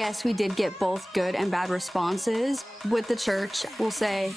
Yes, we did get both good and bad responses. With the church, we'll say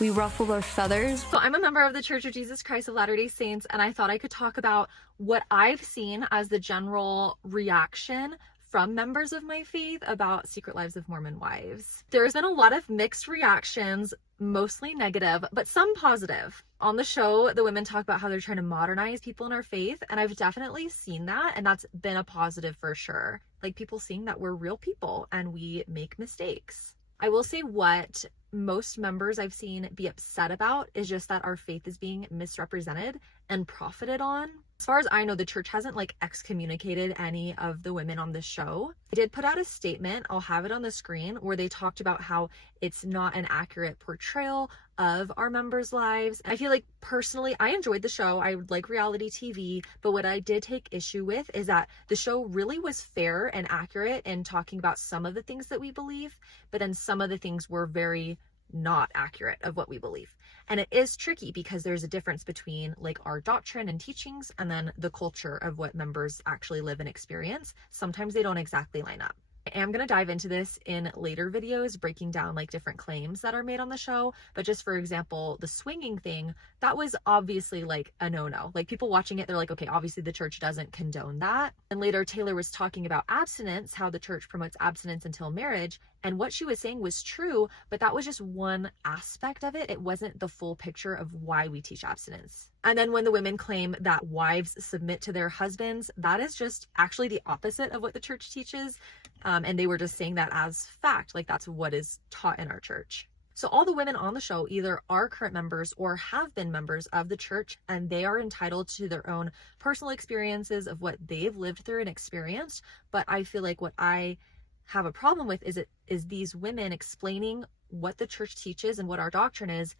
we ruffle their feathers. So I'm a member of the Church of Jesus Christ of Latter-day Saints, and I thought I could talk about what I've seen as the general reaction from members of my faith about Secret Lives of Mormon Wives. There's been a lot of mixed reactions, mostly negative, but some positive. On the show, the women talk about how they're trying to modernize people in our faith, and I've definitely seen that, and that's been a positive for sure. Like, people seeing that we're real people and we make mistakes. I will say what most members I've seen be upset about is just that our faith is being misrepresented and profited on. As far as I know, the church hasn't excommunicated any of the women on the show. They did put out a statement, I'll have it on the screen, where they talked about how it's not an accurate portrayal of our members' lives. I feel like personally, I enjoyed the show. I would like reality TV, but what I did take issue with is that the show really was fair and accurate in talking about some of the things that we believe, but then some of the things were very not accurate of what we believe. And it is tricky because there's a difference between our doctrine and teachings and then the culture of what members actually live and experience. Sometimes they don't exactly line up. I am going to dive into this in later videos, breaking down different claims that are made on the show. But just for example, the swinging thing, that was obviously a no-no. People watching it, they're like, okay, obviously the church doesn't condone that. And later Taylor was talking about abstinence, how the church promotes abstinence until marriage. And what she was saying was true, but that was just one aspect of it. It wasn't the full picture of why we teach abstinence. And then when the women claim that wives submit to their husbands, that is just actually the opposite of what the church teaches. And they were just saying that as fact, that's what is taught in our church. So all the women on the show either are current members or have been members of the church, and they are entitled to their own personal experiences of what they've lived through and experienced. But I feel like what I have a problem with is these women explaining what the church teaches and what our doctrine is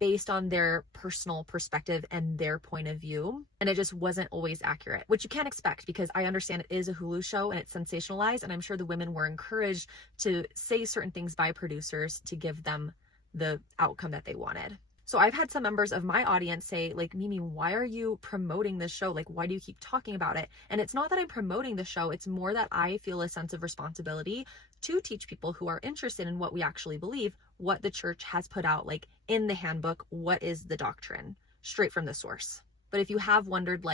based on their personal perspective and their point of view. And it just wasn't always accurate, which you can't expect because I understand it is a Hulu show and it's sensationalized. And I'm sure the women were encouraged to say certain things by producers to give them the outcome that they wanted. So I've had some members of my audience say, Mimi, why are you promoting this show? Why do you keep talking about it? And it's not that I'm promoting the show. It's more that I feel a sense of responsibility to teach people who are interested in what we actually believe, what the church has put out, in the handbook, what is the doctrine, straight from the source. But if you have wondered,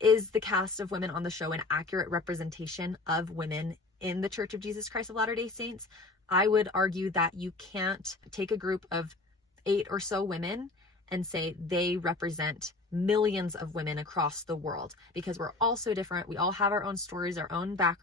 is the cast of women on the show an accurate representation of women in the Church of Jesus Christ of Latter-day Saints? I would argue that you can't take a group of 8 or so women and say they represent millions of women across the world, because we're all so different. We all have our own stories, our own background.